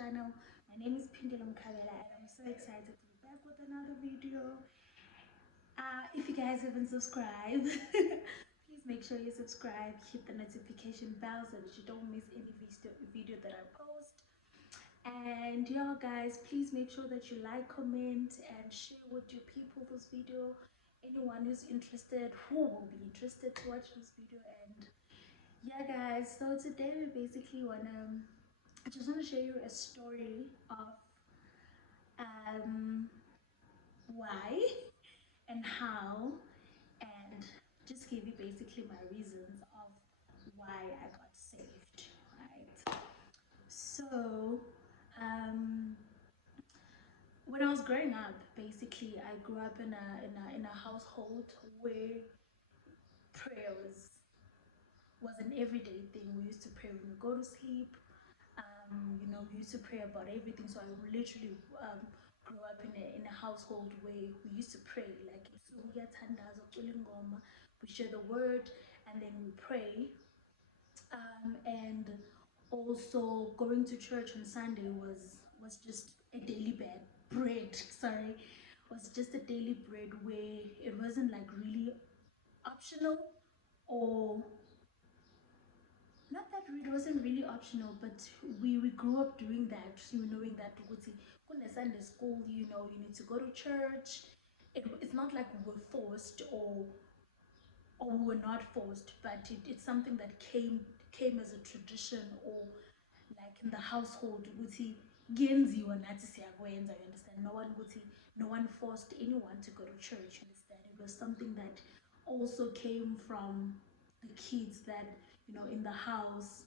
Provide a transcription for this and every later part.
channel. My name is Pindelo Mkabela and I'm so excited to be back with another video. If you guys haven't subscribed, please make sure you subscribe, hit the notification bell so that you don't miss any video that I post. And yeah guys, please make sure that you like, comment and share with your people this video. Anyone who's interested, who will be interested to watch this video. And yeah guys, so today we basically I just want to share you a story of um why and how, and just give you basically my reasons of why I got saved, right? So um when I was growing up, basically I grew up in a household where prayer was an everyday thing. We used to pray when we go to sleep. We used to pray about everything. So I literally grew up in a household where we used to pray. Like, so we get tandazo, we share the word, and then we pray. And also going to church on Sunday was just a daily bread. Sorry, was just a daily bread where it wasn't like really optional, or not that it wasn't really optional, but we grew up doing that, knowing that ukuthi kune Sunday school, you need to go to church. It's not like we were forced, or we were not forced, but it's something that came as a tradition, or like in the household ukuthi kuyenziwa nathi siyakwenza, you understand. No one forced anyone to go to church, you understand. It was something that also came from the kids that in the house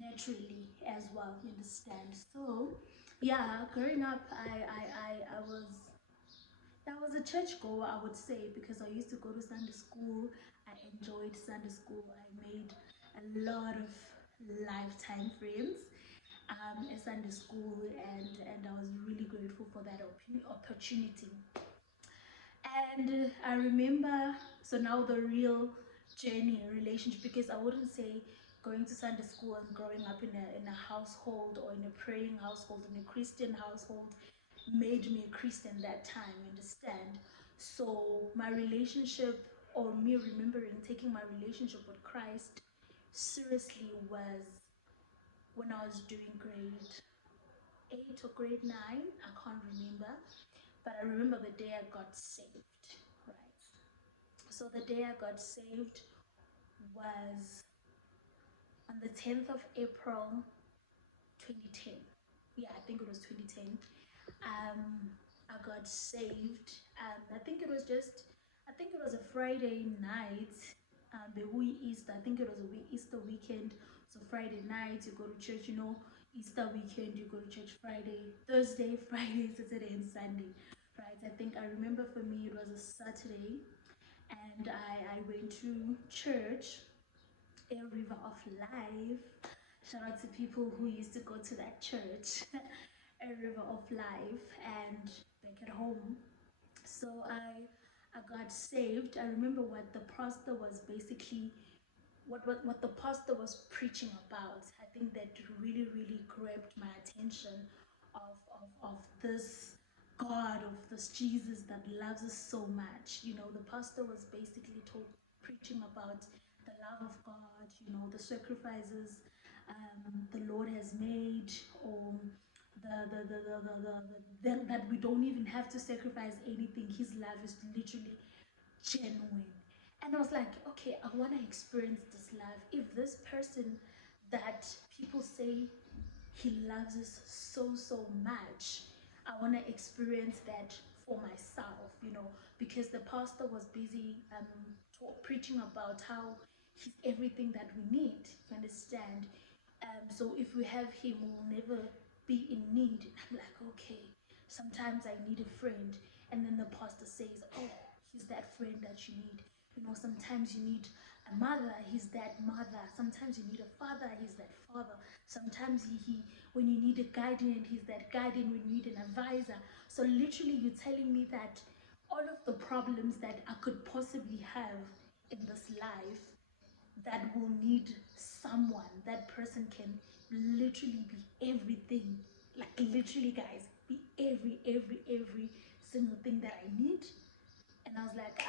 naturally as well, you understand. So yeah, growing up, I was a church goer, I would say, because I used to go to Sunday school. I enjoyed Sunday school. I made a lot of lifetime friends at Sunday school, and I was really grateful for that opportunity. And I remember, so now the real journey relationship, because I wouldn't say going to Sunday school and growing up in a household, or in a praying household, in a Christian household, made me a Christian that time, you understand. So my relationship, or me remembering taking my relationship with Christ seriously, was when I was doing grade 8 or grade 9. I can't remember, but I remember the day I got saved, right? So the day I got saved was on the 10th of April 2010. Yeah, I think it was 2010. I got saved. I think it was a Friday night. The Easter. I think it was a Easter weekend. So Friday night you go to church. Easter weekend you go to church. Friday, Thursday, Friday, Saturday, and Sunday. Right. I think I remember for me it was a Saturday, and I went to church, a River of Life. Shout out to people who used to go to that church, a River of Life, and back at home. So I got saved. I remember what the pastor was basically, what the pastor was preaching about. I think that really grabbed my attention, of this God, of this Jesus that loves us so much. The pastor was basically preaching about the love of God, the sacrifices the Lord has made, or that we don't even have to sacrifice anything. His love is literally genuine. And I was like, okay, I want to experience this love. If this person that people say he loves us so much, I want to experience that for myself, because the pastor was busy preaching about how he's everything that we need, you understand. So if we have him, we'll never be in need. And I'm like, okay, sometimes I need a friend. And then the pastor says, oh, he's that friend that you need. Sometimes you need a mother, he's that mother. Sometimes you need a father, he's that father. Sometimes when you need a guardian, he's that guardian. When you need an advisor. So literally you're telling me that all of the problems that I could possibly have in this life, that will need someone, that person can literally be everything like literally, guys, be every single thing that I need. And I was like,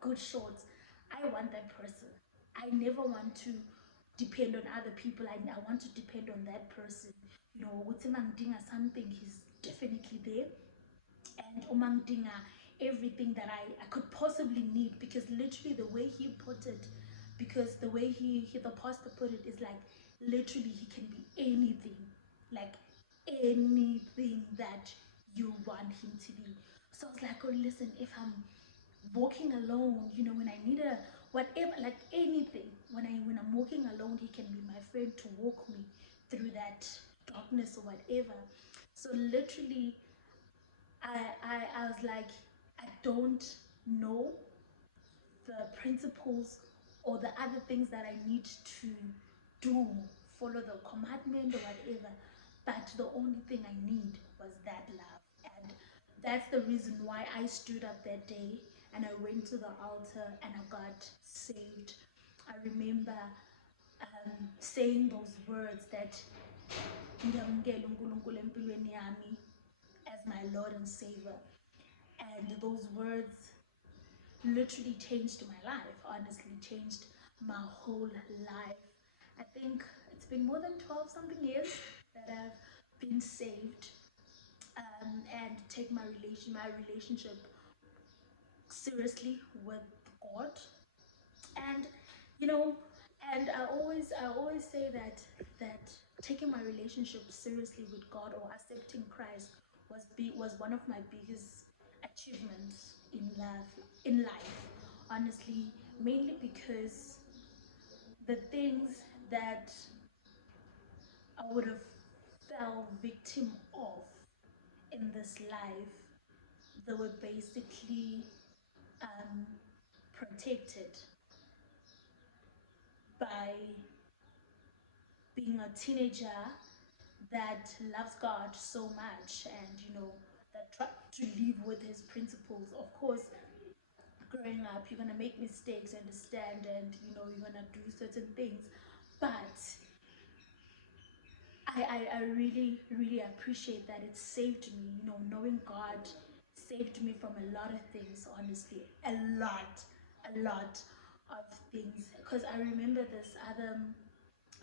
good shorts. I want that person. I never want to depend on other people. I want to depend on that person. You know, with him doing something, he's definitely there. And umangdinga everything that I could possibly need, because literally the way he put it, because the way the pastor put it is like literally he can be anything, like anything that you want him to be. So I was like, oh listen, if I'm walking alone, you know, when I need a whatever, like anything, when I'm walking alone, he can be my friend to walk me through that darkness or whatever. So literally I was like, I don't know the principles or the other things that I need to do, follow the commandment or whatever, but the only thing I need was that love. And that's the reason why I stood up that day and I went to the altar and I got saved. I remember saying those words that "Ngiyamukela uNkulunkulu empilweni yami as my Lord and Savior." And those words literally changed my life, honestly, changed my whole life. I think it's been more than 12 something years that I've been saved, and take my relationship seriously with God. And you know, and I always say that taking my relationship seriously with God or accepting Christ was one of my biggest achievements in life, honestly, mainly because the things that I would have fell victim of in this life, they were basically um, protected by being a teenager that loves God so much, and you know, that try to live with his principles. Of course, growing up, you're gonna make mistakes, understand, and you know, you're gonna do certain things, but I really appreciate that it saved me. You know, knowing God saved me from a lot of things, honestly, a lot of things. Because I remember this other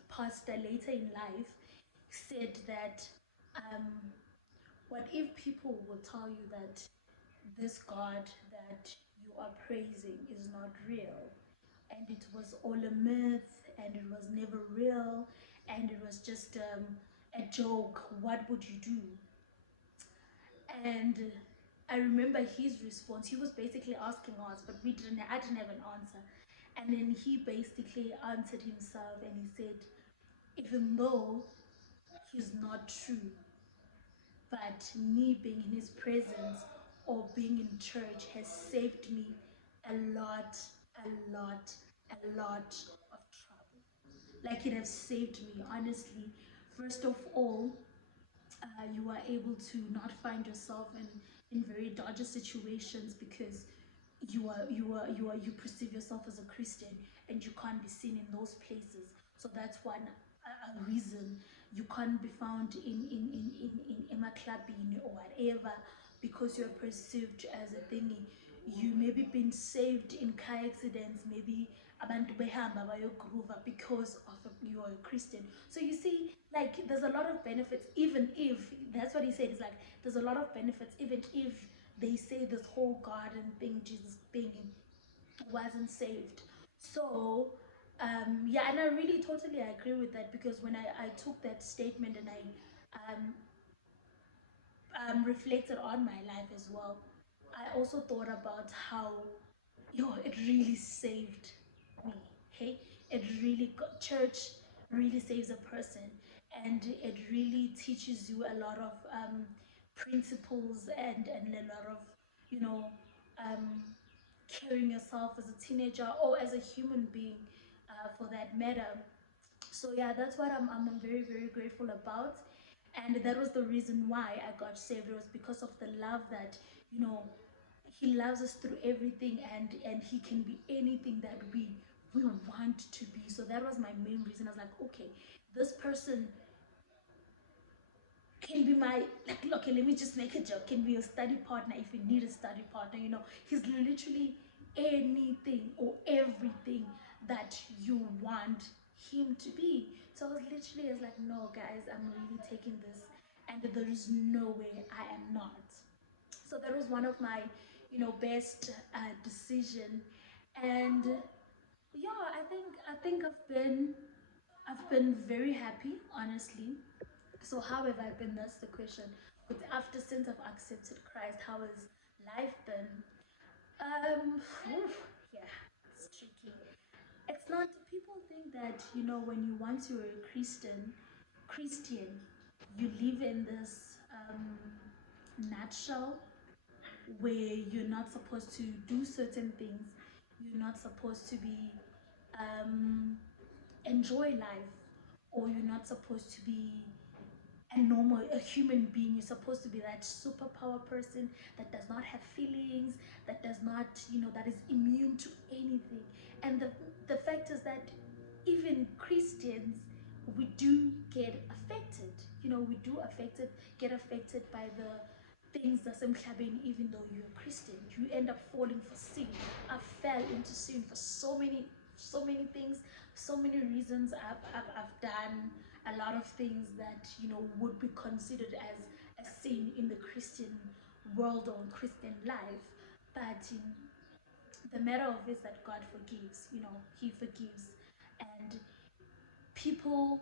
pastor later in life said that um, what if people will tell you that this God that you are praising is not real, and it was all a myth, and it was never real, and it was just a joke? What would you do? And I remember his response. He was basically asking us, but I didn't have an answer. And then he basically answered himself and he said, even though he's not true, but me being in his presence or being in church has saved me a lot, a lot of trouble. Like it has saved me, honestly. First of all, you are able to not find yourself in very dodgy situations, because you perceive yourself as a Christian and you can't be seen in those places. So that's one reason you can't be found in Emma clubbing or whatever, because you're perceived as a thingy. You maybe been saved in car accidents, maybe abantu behamba bayogroova because of you're a Christian. So you see, like there's a lot of benefits, even if that's what he said. It's like there's a lot of benefits, even if they say this whole garden thing, Jesus thing, wasn't saved. So yeah, and I really totally agree with that, because when I took that statement and I reflected on my life as well, I also thought about how, yo, it really saved me. Hey, it really got, church really saves a person, and it really teaches you a lot of principles, and a lot of, you know, um, carrying yourself as a teenager or as a human being, for that matter. So yeah, that's what I'm very grateful about, and that was the reason why I got saved. It was because of the love that, you know, he loves us through everything, and he can be anything that we want to be. So that was my main reason. I was like, okay, this person can be my, like, okay, let me just make a joke, can be your study partner if you need a study partner, you know. He's literally anything or everything that you want him to be. So I was literally, I was like, no guys, I'm really taking this, and there is no way I am not. So that was one of my, you know, best decision. And yeah, I think I've been very happy, honestly. So how have I been? That's the question. But after, since I've accepted Christ, how has life been? Oof, yeah, it's tricky. It's not. People think that, you know, when you once you're a Christian, you live in this nutshell where you're not supposed to do certain things. You're not supposed to be um, enjoy life, or you're not supposed to be a human being. You're supposed to be that superpower person that does not have feelings, that does not, you know, that is immune to anything. And the fact is that even Christians, we do get affected. You know, we do get affected by the things that happen. Even though you're a Christian, you end up falling for sin. I fell into sin for so many things, so many reasons. I've done a lot of things that, you know, would be considered as a sin in the Christian world or Christian life. But the matter of is that God forgives, you know, He forgives. And people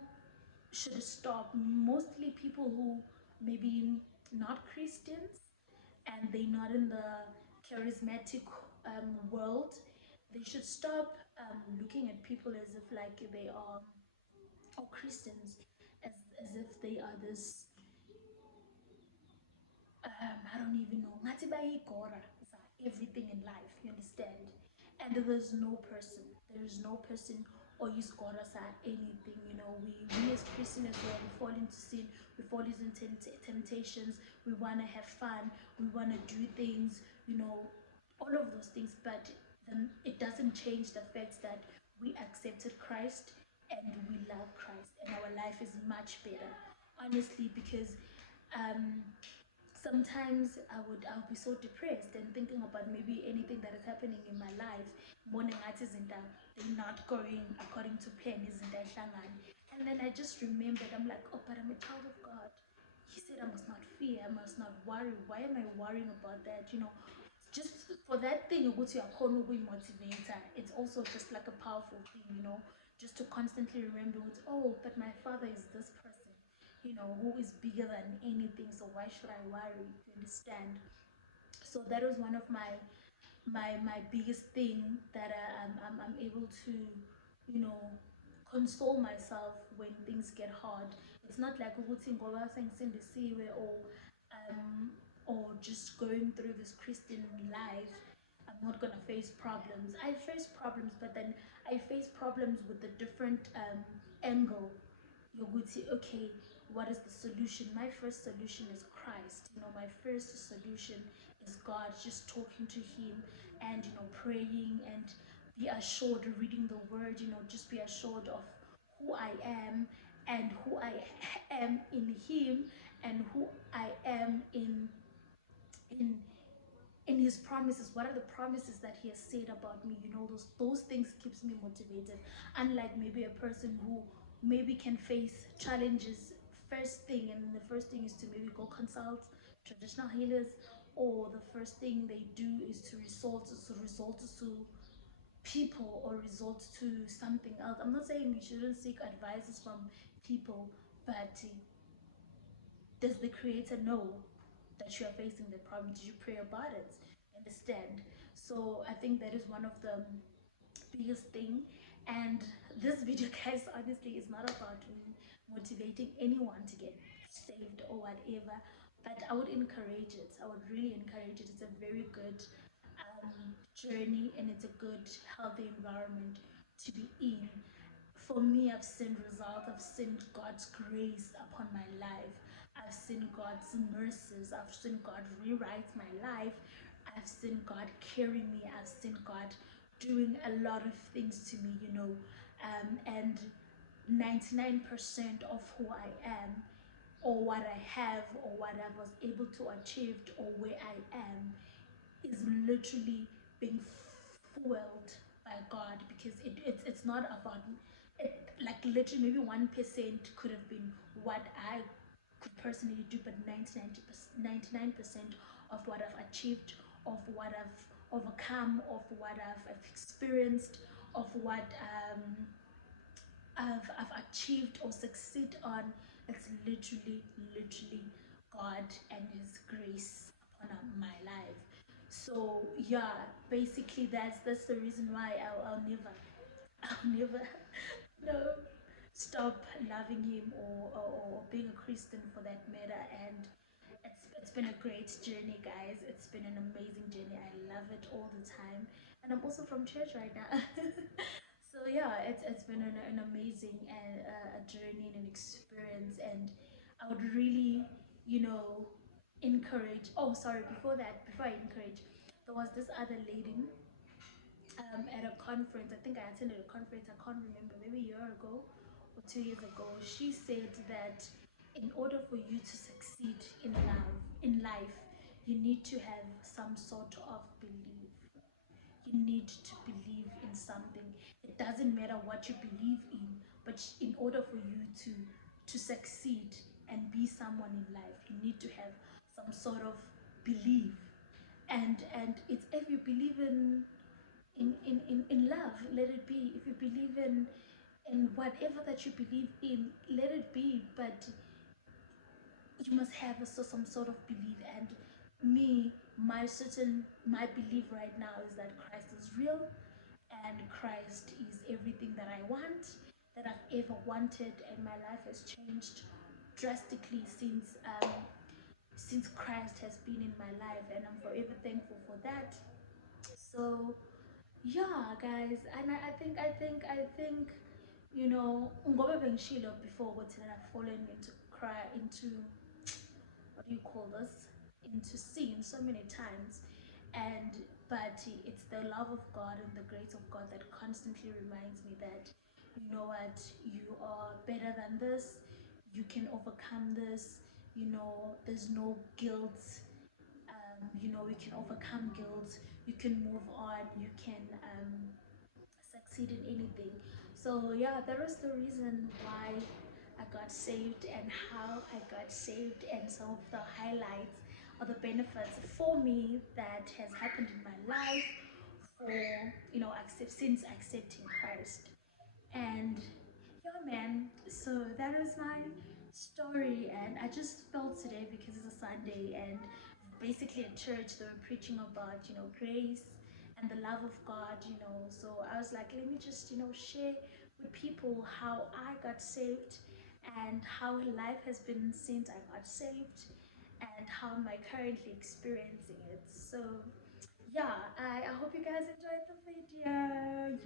should stop, mostly people who maybe not Christians and they're not in the charismatic world, they should stop looking at people as if like they are, or Christians, as if they are this, I don't even know, ngathi bayigora za everything in life, you understand? And there is no person or use God as anything, you know. We as Christians as well, we fall into sin, we fall into temptations, we want to have fun, we want to do things, you know, all of those things. But then it doesn't change the fact that we accepted Christ and we love Christ, and our life is much better, honestly. Because um, sometimes I'll be so depressed and thinking about maybe anything that is happening in my life. Morning isn't they're not going according to plan, isn't that shangan? And then I just remembered, I'm like, oh, but I'm a child of God. He said I must not fear, I must not worry. Why am I worrying about that? You know, just for that thing, what you are calling motivator, it's also just like a powerful thing, you know, just to constantly remember, with, oh, but my father is this person, you know, who is bigger than anything. So why should I worry? You understand? So that was one of my biggest thing that I'm able to, you know, console myself when things get hard. It's not like ukuthi ngoba sengisindisiwe, or just going through this Christian life, I'm not gonna face problems. I face problems, but then I face problems with a different angle. Yoguti, okay, what is the solution? My first solution is Christ. You know, my first solution is God, just talking to Him and, you know, praying and be assured, reading the word, you know, just be assured of who I am and who I am in Him and who I am in in His promises. What are the promises that He has said about me? You know, those things keeps me motivated. Unlike maybe a person who maybe can face challenges first thing, and the first thing is to maybe go consult traditional healers, or the first thing they do is to resort to people or resort to something else. I'm not saying you shouldn't seek advices from people, but does the creator know that you are facing the problem? Did you pray about it? Understand? So I think that is one of the biggest thing. And this video, guys, honestly is not about me motivating anyone to get saved or whatever, but I would encourage it. I would really encourage it. It's a very good journey, and it's a good healthy environment to be in. For me, I've seen results. I've seen God's grace upon my life. I've seen God's mercies. I've seen God rewrite my life. I've seen God carry me. I've seen God doing a lot of things to me, you know. And 99% of who I am, or or what I have or what I was able to achieve or where I am is literally being fueled by God, because it's not about it, like literally maybe 1% could have been what I could personally do, but 99% of what I've achieved, of what I've overcome, of what I've experienced, of what I've achieved or succeed on, it's literally God and His grace upon my life. So yeah, basically that's the reason why I'll never I'll never no stop loving Him, or being a Christian for that matter. And it's been a great journey, guys. It's been an amazing journey. I love it all the time, and I'm also from church right now. So yeah, it's been an amazing a journey and an experience, and I would really, you know, encourage. Oh, sorry. Before I encourage, there was this other lady at a conference. I think I attended a conference. I can't remember, maybe a year ago or 2 years ago. She said that in order for you to succeed in life, you need to have some sort of belief. You need to believe in something. It doesn't matter what you believe in, but in order for you to succeed and be someone in life, you need to have some sort of belief. And it's, if you believe in love, let it be. If you believe in whatever that you believe in, let it be. But you must have some sort of belief. And me, my belief right now is that Christ is real, and Christ is everything that I want, that I've ever wanted, and my life has changed drastically since Christ has been in my life, and I'm forever thankful for that. So yeah, guys, and I think ngoba bengishilo before ukuthi that I've fallen into what do you call this, into sin so many times. And but it's the love of God and the grace of God that constantly reminds me that, you know what, you are better than this, you can overcome this, there's no guilt. We can overcome guilt, you can move on, you can succeed in anything. So yeah, that was the reason why I got saved, and how I got saved, and some of the highlights or the benefits for me that has happened in my life for since accepting Christ. And yeah, man, so that is my story. And I just felt today, because it's a Sunday, and basically at church they were preaching about grace and the love of God. So I was like, let me just share with people how I got saved, and how life has been since I got saved, and how am I currently experiencing it. So yeah, I hope you guys enjoyed the video.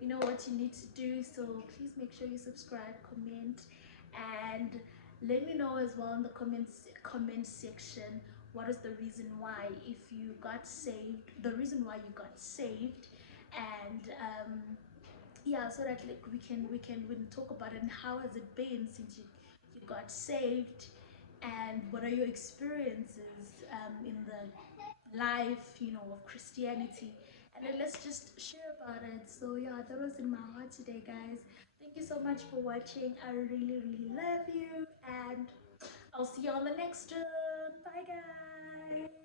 You know what you need to do. So please make sure you subscribe, comment, and let me know as well in the comment section what is the reason why, if you got saved, the reason why you got saved. And yeah, so that like we can talk about it, and how has it been since you got saved, and what are your experiences in the life of Christianity. And then let's just share about it. So yeah, that was in my heart today, guys. Thank you so much for watching. I really love you, and I'll see you on the next one. Bye, guys.